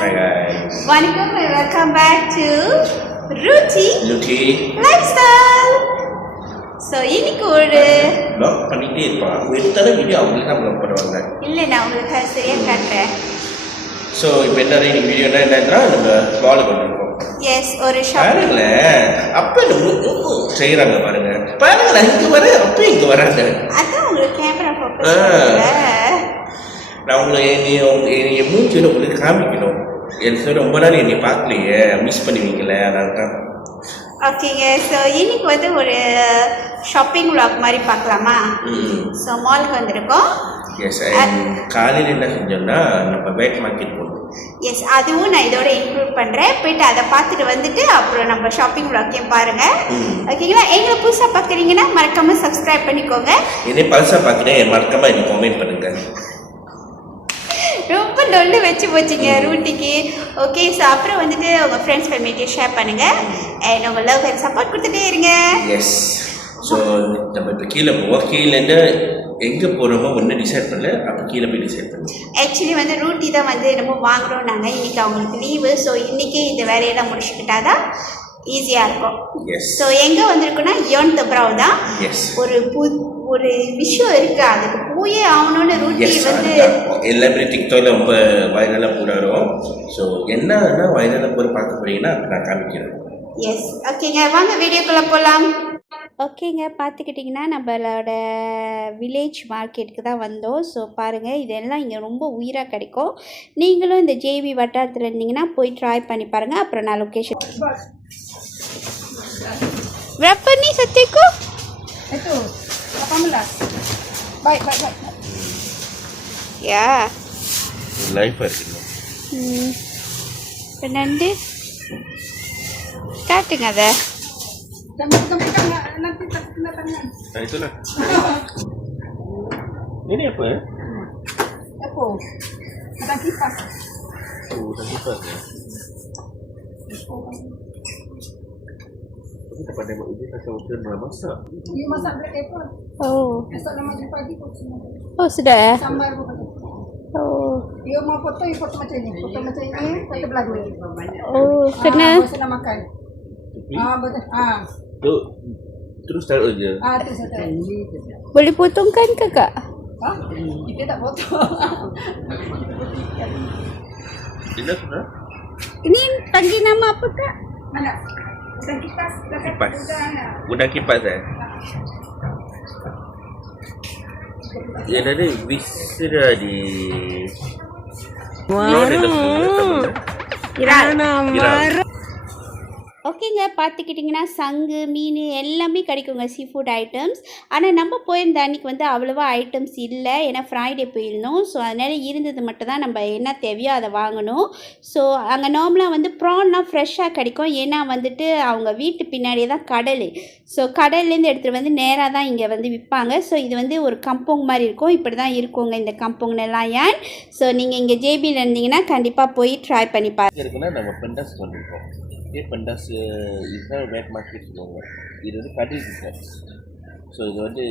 Hi guys. Welcome and welcome back to Ruchi Lifestyle. So இன்னைக்கு ஒரு vlog பண்ணிட்டே இருப்பான். எத்தனை வீடியோ அவங்களுக்கு தான் vlog பண்ணுவாங்க. இல்ல நான் உங்களுக்கு சரியா காட்டுறேன். ஸோ இப்போ என்ன வீடியோனா என்னன்னா நம்ம vlog பண்ணிருக்கோம். எஸ் ஒரு ஷாப். பாருங்கள அப்ப செய்யறாங்க பாருங்க. பாருங்கள இங்க வர அப்ப இங்க வராங்க. அதான் உங்களுக்கு கேமரா ஃபோக்கஸ் பண்ணல. நான் உங்களை மூஞ்சில உங்களுக்கு காமிக்கணும். எனக்கு ரொம்ப நாள் என்னை பார்க்கலையே மிஸ் பண்ணுவீங்களே அதனால தான். ஓகேங்க. ஸோ இன்னைக்கு வந்து ஒரு ஷாப்பிங் vlog மாதிரி பார்க்கலாமா? ஸோ மாலுக்கு வந்திருக்கோம். எஸ் காலையில் என்ன செஞ்சோம்னா நம்ம வேட் மார்க்கெட் போனோம். எஸ் அதுவும் நான் இதோட இன்க்ளூட் பண்ணுறேன். போயிட்டு அதை பார்த்துட்டு வந்துட்டு அப்புறம் நம்ம ஷாப்பிங் vlogகையும் பாருங்கள். ஓகேங்களா? எங்களை புதுசாக பார்க்குறீங்கன்னா மறக்காமல் சப்ஸ்கிரைப் பண்ணிக்கோங்க. என்னை பழசாக பார்க்குறேன் மறக்காமல் என்னை கமெண்ட் பண்ணுங்கள். ரொம்ப டொல்லு வச்சு போச்சிங்க ரூட்டிக்கு. ஓகே. ஸோ அப்புறம் வந்துட்டு உங்கள் ஃப்ரெண்ட்ஸ் ஃபேமிலிட்டையும் ஷேர் பண்ணுங்கள். அண்ட் உங்கள் லவ் அண்ட் சப்போர்ட் கொடுத்துட்டே இருங்க. எஸ். ஸோ நம்ம இப்போ கீழே போவோம். கீழேருந்து எங்கே போகிறோமோ ஒன்று டிசைட் பண்ணல. அப்போ கீழே போய் டிசைட் பண்ணுவோம். ஆக்சுவலி வந்து ரூட்டி தான் வந்து நம்ம வாங்குகிறோம் நாங்கள். இன்றைக்கி அவங்களுக்கு லீவு. ஸோ இன்றைக்கி இந்த வேலையெல்லாம் முடிச்சுக்கிட்டா தான் ஈஸியாக இருக்கும். ஸோ எங்கே வந்திருக்குன்னா யோன் தப்ராவ் தான். ஒரு விஷயம் இருக்குது, அதுக்கு போயே ஆகணும்னு ரூட்டி வந்து எல்லாமே டிக்டாக்ல ரொம்ப வைரலாக போகிறாரோ. ஸோ என்னன்னா வைரலாக போய் பார்க்க போகிறீங்கன்னா நான் காமிக்கிறேன். எஸ். ஓகேங்க, வாங்க வீடியோக்குள்ளே போகலாம். ஓகேங்க, பார்த்துக்கிட்டிங்கன்னா நம்மளோட வில்லேஜ் மார்க்கெட்டுக்கு தான் வந்தோம். ஸோ பாருங்கள், இதெல்லாம் இங்கே ரொம்ப உயிராக கிடைக்கும். நீங்களும் இந்த ஜேபி வட்டாரத்தில் இருந்தீங்கன்னா போய் ட்ரை பண்ணி பாருங்கள். அப்புறம் நான் லொக்கேஷன் பண்ணி சத்தியக்கு itu 18. Baik. யா லைஃபாக இருக்குங்க. இப்போ நண்டு காட்டுங்க அதை. Nanti tak kena tangan. Nah itulah. Ini apa ya? Apa? Ada kipas. Oh, ada kipas ya. Kita pada mau ini kasih ujian dalam masak. Dia masak black pepper. Oh. Esok nak maju pagi pun semua. Oh, sudah ya? Sambar pun. Oh. Dia mau foto macam ni. Foto macam ni, foto belagu. Oh, kena. Masa nak makan. Betul. Tu terus taruh aja. Terus taruh. Boleh potongkan ke kak? Kita tak potong. Ini sudah? Ini panggil nama apa kak? Mana? Udah kipas. Kipas. Udah kipas eh? Ya tadi bisa di. Iran. ஓகேங்க, பார்த்துக்கிட்டிங்கன்னா சங்கு மீன் எல்லாமே கிடைக்குங்க, sea food items. ஆனால் நம்ம போயிருந்த அன்றைக்கி வந்து அவ்வளோவா ஐட்டம்ஸ் இல்லை, ஏன்னா ஃப்ரைடே போயிருந்தோம். ஸோ அதனால் இருந்தது மட்டும் தான் நம்ம என்ன தேவையோ அதை வாங்கணும். ஸோ அங்கே நார்மலாக வந்து ப்ரான்லாம் ஃப்ரெஷ்ஷாக கிடைக்கும். ஏன்னா வந்துட்டு அவங்க வீட்டு பின்னாடியே தான் கடல். ஸோ கடல்லேருந்து எடுத்துகிட்டு வந்து நேராக தான் இங்கே வந்து விற்பாங்க. ஸோ இது வந்து ஒரு கம்பவுண்ட் மாதிரி இருக்கும். இப்படி தான் இருக்குங்க இந்த கம்பவுண்ட்லாம். ஏன் ஸோ நீங்கள் இங்கே ஜேபியில் இருந்தீங்கன்னா கண்டிப்பாக போய் ட்ரை பண்ணி பாருங்க. நம்ம பெண்டாஸ் பண்ணியிருக்கோம். இதே பெண்டாஸ் இதுதான் வேட் மார்க்கெட் சொல்லுவாங்க. இது வந்து கடல் பிஸ்னஸ். ஸோ இது வந்து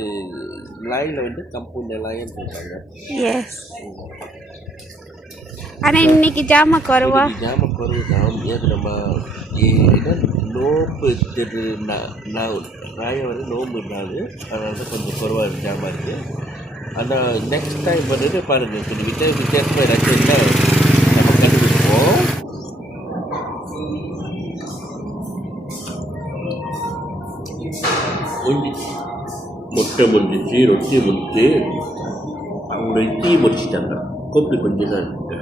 லைனில் வந்து கம்பவுண்ட் லைன் சொல்லுவாங்க. எஸ். ஆனால் இன்னைக்கு ஜாம குறவா தான். ஏது நம்ம நோம்பு ராயம் வந்து நோம்பு இருந்தாது, அதனால தான் கொஞ்சம் குறவாக ஜாமாக இருக்குது. ஆனால் நெக்ஸ்ட் டைம் வந்துட்டு பாருங்கள், கொஞ்சம் வித்தியாசமாக ஏதாச்சும் இருந்தால் நம்ம கண்டுபிடிப்போம். முட்டை முடிஞ்சிச்சு, ரொட்டி முடிச்சு, அவங்க டீ முடிச்சிட்டாங்க. கோப்பி கொஞ்சம் தான் இருக்கு.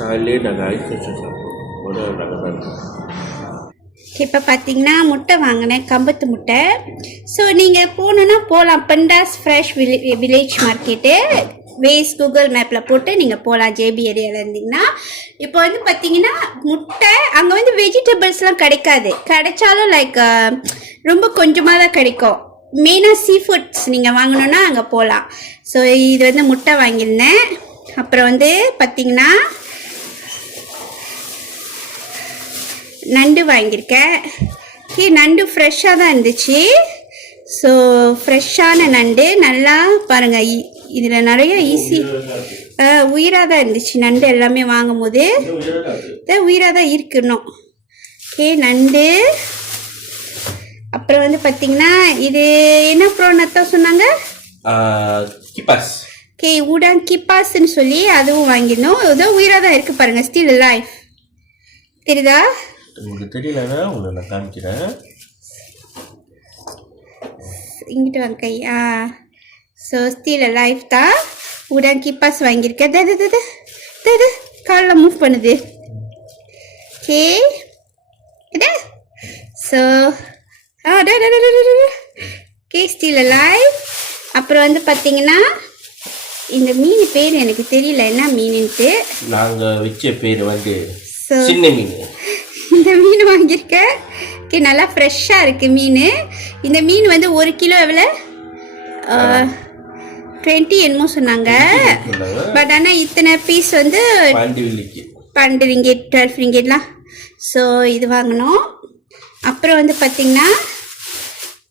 காலையிலே நாங்கள் ஐஸ் வச்சு சாப்பிடுவோம். ஒரு நாங்கள் தான் இருக்கோம். இப்போ பார்த்தீங்கன்னா முட்டை வாங்கினேன், கம்பத்து முட்டை. ஸோ நீங்கள் போகணுன்னா போகலாம். பெண்டாஸ் ஃப்ரெஷ் வில்லேஜ் மார்க்கெட்டு வேஸ் கூகுள் மேப்பில் போட்டு நீங்கள் போகலாம். ஜேபி ஏரியாவில் இருந்தீங்கன்னா இப்போ வந்து பார்த்தீங்கன்னா முட்டை அங்கே வந்து வெஜிடபிள்ஸ்லாம் கிடைக்காது. கிடைச்சாலும் லைக் ரொம்ப கொஞ்சமாக தான் கிடைக்கும். மெயினாக சீ ஃபுட்ஸ் நீங்கள் வாங்கணுன்னா அங்கே போகலாம். ஸோ இது வந்து முட்டை வாங்கியிருந்தேன். அப்புறம் வந்து பார்த்தீங்கன்னா நண்டு வாங்கியிருக்கேன். நண்டு ஃப்ரெஷ்ஷாக தான் இருந்துச்சு. ஸோ ஃப்ரெஷ்ஷான நண்டு நல்லா பாருங்கள். இதில் நிறைய ஈஸி உயிராக தான் இருந்துச்சு நண்டு எல்லாமே வாங்கும் போது. உயிராக தான் இருக்கணும். ஓகே, நண்டு. அப்புறம் வந்து பார்த்தீங்கன்னா இது என்ன ப்ரான் தான் சொன்னாங்க? கிபாஸ். ஓகே, உடன் கிப்பாஸ்ன்னு சொல்லி அதுவும் வாங்கிடணும். ஏதோ உயிராக தான் இருக்குது பாருங்கள், ஸ்டில் லைஃப். தெரியுதா? உங்களுக்கு தெரியலன்னா உங்களை நான் காமிக்கிறேன். இங்கிட்ட வாங்க கை. ஸோ ஸ்டில் லைஃப் தான். உடன் கிப்பாஸ் வாங்கியிருக்கேன். காலில் மூவ் பண்ணுது. ஓகே, இதா. So okay, still life. அப்புறம் வந்து பார்த்தீங்கன்னா இந்த மீன் பேர் எனக்கு தெரியல என்ன மீனுன்ட்டு. நாங்கள் வச்ச பேர் வந்து ஸோ சின்ன மீன். இந்த மீன் வாங்கியிருக்கேன். ஓகே, நல்லா ஃப்ரெஷ்ஷாக இருக்குது மீன். இந்த மீன் வந்து 1 கிலோ எவ்வளோ? 20 என்னமோ சொன்னாங்க. பட் ஆனால் இத்தனை பீஸ் வந்து 12 ரிங்கெட் 12 ரிங்கெட்லாம். ஸோ இது வாங்கினோம். அப்புறம் வந்து பார்த்திங்கன்னா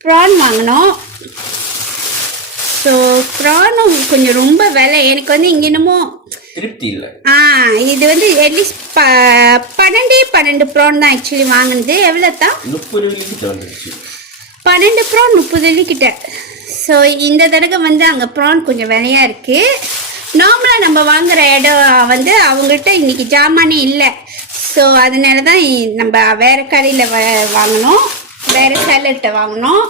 ப்ரான் வாங்கினோம். ஸோ ப்ரானும் கொஞ்சம் ரொம்ப விலை. எனக்கு வந்து இங்கே என்னமோ திருப்தி இல்லை. இது வந்து அட்லீஸ்ட் 12 ப்ரான் தான் ஆக்சுவலி வாங்கினது. எவ்வளோ தான்? 30 வெள்ளிக்கிட்ட வந்துருச்சு. 12 ப்ரான் 30 வெள்ளிக்கிட்ட. ஸோ இந்த தடவை வந்து அங்கே ப்ரான் கொஞ்சம் விலையாக இருக்குது. நார்மலாக நம்ம வாங்குகிற இடம் வந்து அவங்கள்ட்ட இன்றைக்கி ஜாமானே இல்லை. ஸோ அதனால தான் நம்ம வேறு கடையில் வாங்கினோம், வேறு சேலர்கிட்ட வாங்கினோம்.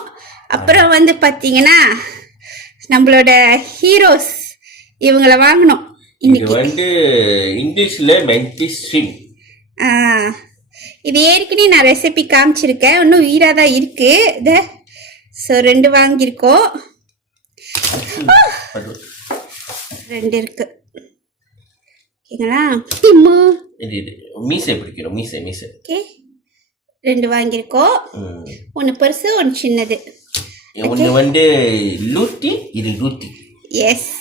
அப்புறம் வந்து பார்த்திங்கன்னா நம்மளோட ஹீரோஸ் இவங்கள வாங்கினோம். இது வந்து இங்கிலீஷில் மென்டிஸ் ஷ்ரிம்ப். இது ஏற்கனவே நான் ரெசிபி காமிச்சிருக்கேன். இன்னும் உயிராக தான் இருக்குது. ஸோ 2 வாங்கியிருக்கோம். 2 இருக்கு. ஓகேங்களா? இது மீசை பிடிக்கிறோம். மீசை. ஓகே, 2 வாங்கியிருக்கோம். 1 பெருசு, 1 சின்னது. ஒன்று வந்து லூட்டி, இது லூட்டி. எஸ்.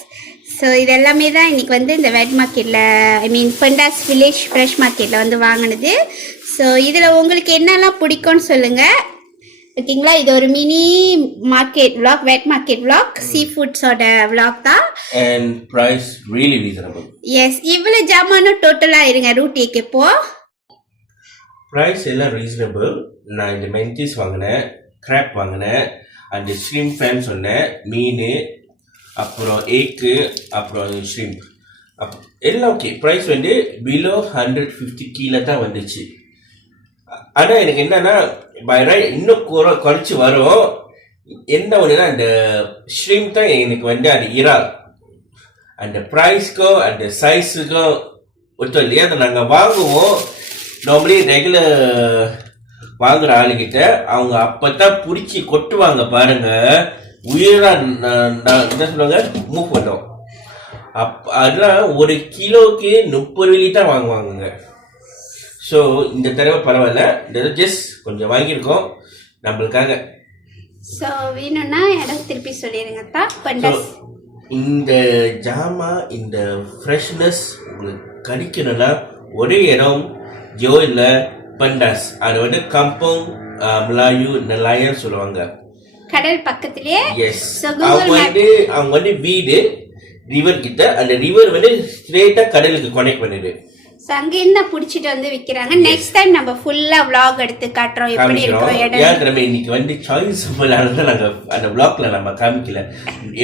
ஸோ இது எல்லாமே தான் இன்றைக்கி வந்து இந்த வெட் மார்க்கெட்டில், ஐ மீன் பெண்டாஸ் வில்லேஜ் ஃப்ரெஷ் மார்க்கெட்டில் வந்து வாங்கினது. ஸோ இதில் உங்களுக்கு என்னெல்லாம் பிடிக்கும்னு சொல்லுங்கள். ஓகேங்களா? இது ஒரு mini market vlog, wet market vlog, sea ஃபுட்ஸோட vlog தான். And price really reasonable. Yes, இவ்வளோ ஜாமானும் டோட்டலாக இருங்க ரூட்டிக்கு இப்போ. ப்ரைஸ் எல்லாம் ரீசனபிள். நான் இந்த மென்டிஸ் வாங்கினேன், கிராப் வாங்கினேன், அந்த ஷ்ரிம்ப் ஃபேன் சொன்னேன், மீன், அப்புறம் ஏக்கு, அப்புறம் ஷ்ரிம்ப், எல்லாம் ஓகே. ப்ரைஸ் வந்து பிலோ 150 கீழே தான் வந்துச்சு. ஆனால் எனக்கு என்னன்னா பை ரைட் இன்னும் குறைச்சி வரும். என்ன ஒன்றுனா அந்த ஷ்ரிம்ப் தான் எனக்கு வந்து அது இறால். அந்த ப்ரைஸ்க்கும் அந்த சைஸுக்கும் ஒருத்தர் இல்லையா, அதை நாங்கள் வாங்குவோம். நார்மலி ரெகுலர் வாங்குற ஆளுகிட்ட அவங்க அப்பதான் பிடிச்சி கொட்டுவாங்க பாருங்க, உயிரா என்ன சொல்லுவாங்க, மூவ் பண்ணோம். அதெல்லாம் 1 கிலோக்கு 30 வெள்ளி தான் வாங்குவாங்க. ஸோ இந்த தடவை பரவாயில்ல, இந்த ஜஸ்ட் கொஞ்சம் வாங்கியிருக்கோம் நம்மளுக்காக. ஸோ வேணும்னா இடம் திருப்பி சொல்லிடுங்க. இந்த ஜாமா, இந்த ஃப்ரெஷ்னஸ் உங்களுக்கு கிடைக்கணும்னா ஒரே இடம் ஜோ இல்லை பண்டாஸ். அது வந்து கம்பங் மலாயு நலாயர் சொல்லுவாங்க, கடல் பக்கத்திலே. எஸ், அவங்க வந்து வீடு ரிவர் கிட்ட, அந்த ரிவர் வந்து ஸ்ட்ரெயிட்டா கடலுக்கு கனெக்ட் பண்ணிடு. அங்கிருந்து பிடிச்சிட்டு வந்து விற்கிறாங்க. நெக்ஸ்ட் டைம் நம்ம ஃபுல்லா vlog எடுத்து காட்டுறோம் எப்படி இருக்கும் இடம். ஏன் நம்ம இன்னைக்கு வந்து சாய்ஸ் நாங்க அந்த vlogல நம்ம காமிக்கல.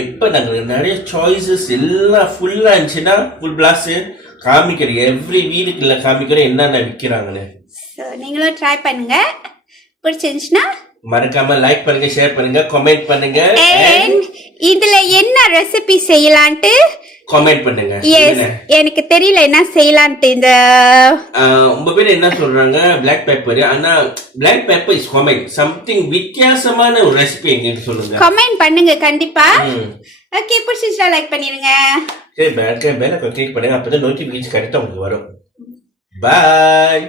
எப்ப நாங்க நிறைய சாய்ஸஸ் எல்லாம் ஃபுல்லா இருந்துச்சுன்னா ஃபுல் பிளாஸ் காமிக்கிற, எவ்ரி வீடுக்குள்ள காமிக்கிற என்னென்ன விற்கிறாங்கன்னு. நீங்களும் ட்ரை பண்ணுங்க. பிடிச்சிருந்துச்சுன்னா மறக்காம லைக் பண்ணுங்க, ஷேர் பண்ணுங்க, கமெண்ட் பண்ணுங்க. இதுல என்ன ரெசிபி செய்யலான்ட்டு கமெண்ட் பண்ணுங்க. எனக்கு தெரியல என்ன செய்யலான்ட்டு. இந்த உங்க பேர் என்ன சொல்றாங்க, பிளாக் பெப்பர். ஆனா black pepper is common, something வித்தியாசமான ஒரு ரெசிபி எங்களுக்கு சொல்லுங்க, கமெண்ட் பண்ணுங்க கண்டிப்பா. ஓகே, பிடிச்சிருந்தா லைக் பண்ணிருங்க. சரி, பெல் கிளிக் பண்ணுங்க, அப்பதான் நோட்டிபிகேஷன் கரெக்டா உங்களுக்கு வரும். பாய்.